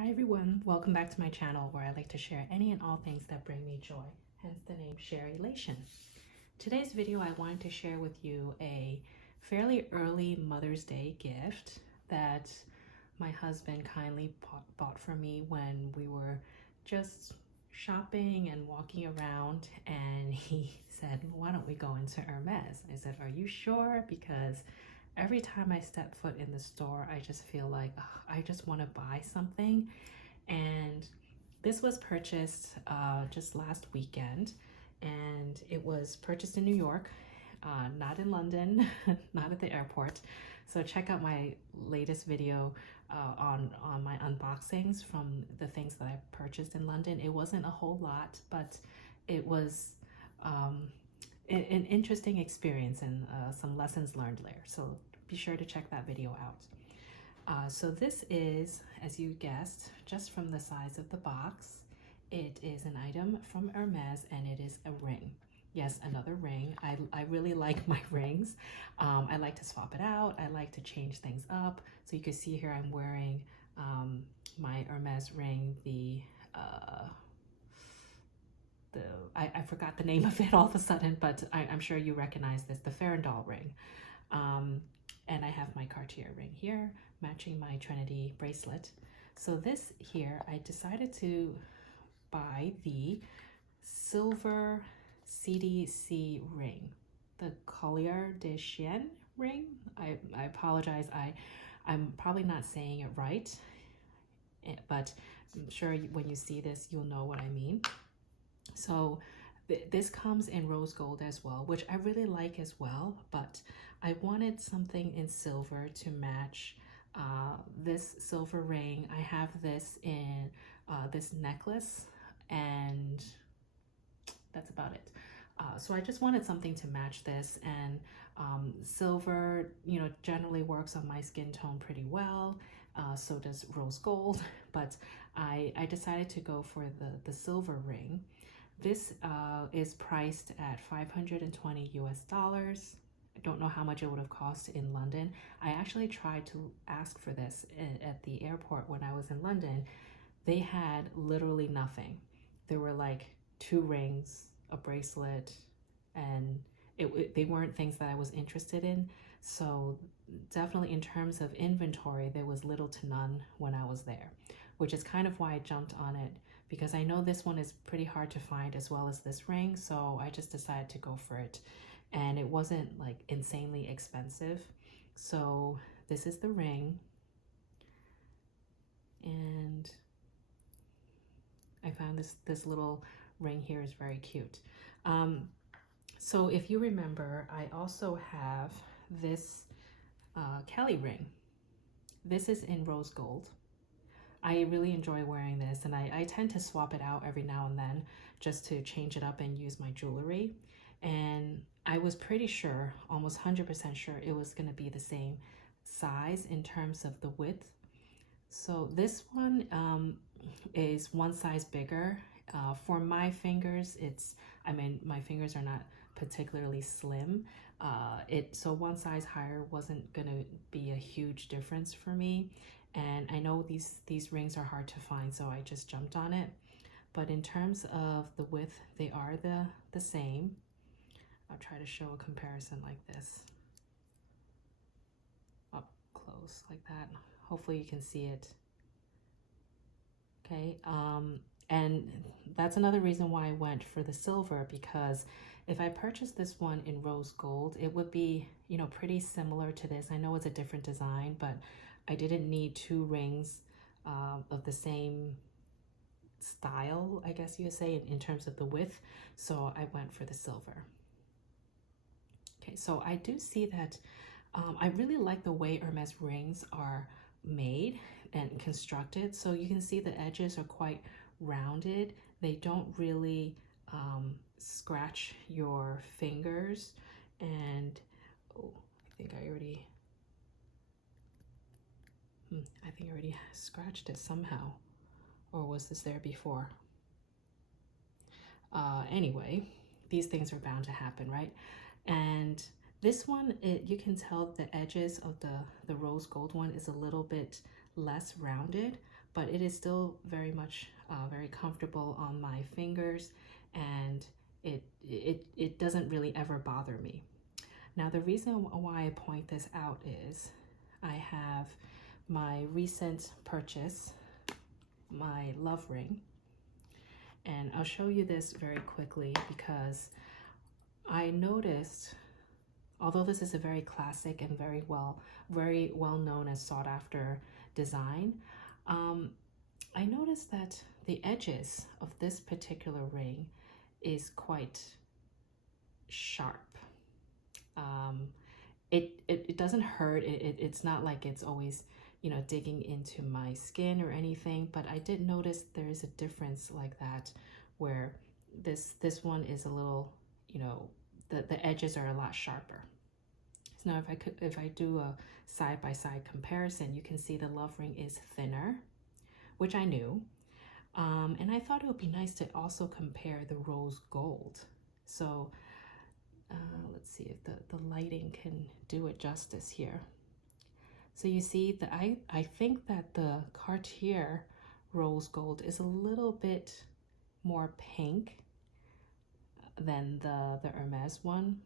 Hi everyone, welcome back to my channel where I like to share any and all things that bring me joy, hence the name Sharelation. Today's video I wanted to share with you a fairly early Mother's Day gift that my husband kindly bought for me when we were just shopping and walking around, and he said, why don't we go into Hermes? I said, are you sure? Because every time I step foot in the store, I just feel like I just want to buy something. And this was purchased just last weekend, and it was purchased in New York, not in London, not at the airport. So check out my latest video on my unboxings from the things that I purchased in London. It wasn't a whole lot, but it was an interesting experience and some lessons learned there. So be sure to check that video out. So this is, as you guessed, just from the size of the box, it is an item from Hermes, and it is a ring. Yes, another ring. I really like my rings. I like to swap it out. I like to change things up. So you can see here I'm wearing my Hermes ring, I forgot the name of it all of a sudden, but I'm sure you recognize this, the Farandole ring. And I have my Cartier ring here, matching my Trinity bracelet. So this here, I decided to buy the silver CDC ring, the Collier de Chien ring. I apologize, I'm probably not saying it right, but I'm sure when you see this, you'll know what I mean. So this comes in rose gold as well, which I really like as well, but I wanted something in silver to match this silver ring. I have this in this necklace, and that's about it. So I just wanted something to match this, and silver, generally works on my skin tone pretty well. So does rose gold, but I decided to go for the silver ring. This is priced at 520 US dollars. I don't know how much it would have cost in London. I actually tried to ask for this at the airport when I was in London. They had literally nothing. There were like 2 rings, a bracelet, and they weren't things that I was interested in. So definitely in terms of inventory, there was little to none when I was there, which is kind of why I jumped on it, because I know this one is pretty hard to find as well as this ring. So I just decided to go for it, and it wasn't like insanely expensive. So this is the ring, and I found this little ring here is very cute. So if you remember, I also have this Kelly ring. This is in rose gold. I really enjoy wearing this, and I tend to swap it out every now and then just to change it up and use my jewelry. And I was pretty sure, almost 100% sure, it was going to be the same size in terms of the width. So this one is one size bigger. For my fingers, my fingers are not particularly slim. So one size higher wasn't gonna be a huge difference for me. And I know these rings are hard to find, so I just jumped on it. But in terms of the width, they are the same. I'll try to show a comparison like this, up close like that. Hopefully you can see it. Okay, and that's another reason why I went for the silver, because if I purchased this one in rose gold, it would be, pretty similar to this. I know it's a different design, but I didn't need 2 rings of the same style, I guess you would say, in terms of the width. So I went for the silver. Okay, so I do see that I really like the way Hermes rings are made and constructed. So you can see the edges are quite rounded. They don't really scratch your fingers. And I think I already scratched it somehow, or was this there before? Anyway, these things are bound to happen, right? And this one, you can tell the edges of the rose gold one is a little bit less rounded, but it is still very much very comfortable on my fingers, and it doesn't really ever bother me. Now, the reason why I point this out is I have my recent purchase, my love ring, and I'll show you this very quickly because I noticed, although this is a very classic and very well known as sought after design, I noticed that the edges of this particular ring is quite sharp. It doesn't hurt. It's not like it's always, you know, digging into my skin or anything, but I did notice there is a difference like that, where this one is a little, you know, the edges are a lot sharper. So now if I do a side-by-side comparison, you can see the love ring is thinner, which I knew. And I thought it would be nice to also compare the rose gold. So let's see if the lighting can do it justice here. So you see that I think that the Cartier rose gold is a little bit more pink than the Hermes one.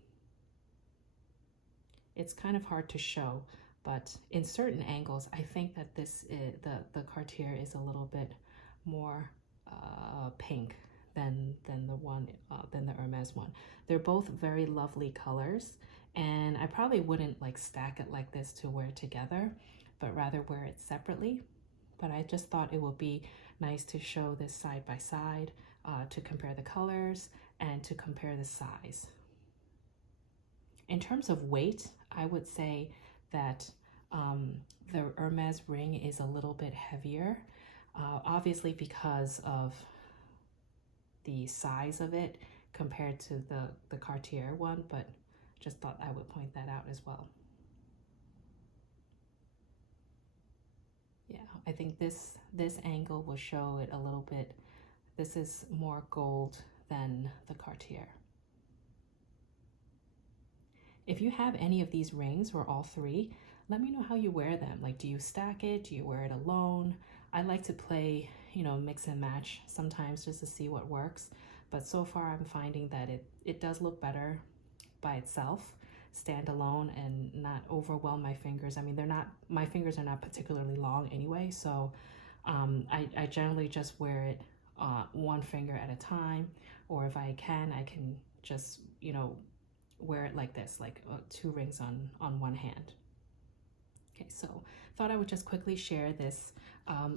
It's kind of hard to show, but in certain angles, I think that this is, the Cartier is a little bit more pink than the Hermes one. They're both very lovely colors, and I probably wouldn't like stack it like this to wear together, but rather wear it separately. But I just thought it would be nice to show this side by side, to compare the colors and to compare the size. In terms of weight, I would say that the Hermes ring is a little bit heavier, obviously because of the size of it compared to the Cartier one, but just thought I would point that out as well. Yeah, I think this angle will show it a little bit. This is more gold than the Cartier. If you have any of these rings or all three, let me know how you wear them. Like, do you stack it? Do you wear it alone? I like to play, you know, mix and match sometimes just to see what works. But so far I'm finding that it does look better by itself, stand alone, and not overwhelm my fingers. I mean, my fingers are not particularly long anyway, so I generally just wear it one finger at a time, or if I can just, you know, wear it like this, like 2 rings on one hand. Okay, so thought I would just quickly share this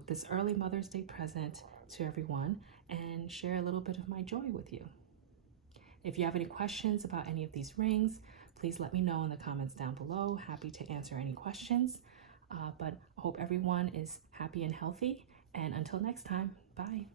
this early Mother's Day present to everyone and share a little bit of my joy with you. If you have any questions about any of these rings, please let me know in the comments down below. Happy to answer any questions. But I hope everyone is happy and healthy. And until next time, bye.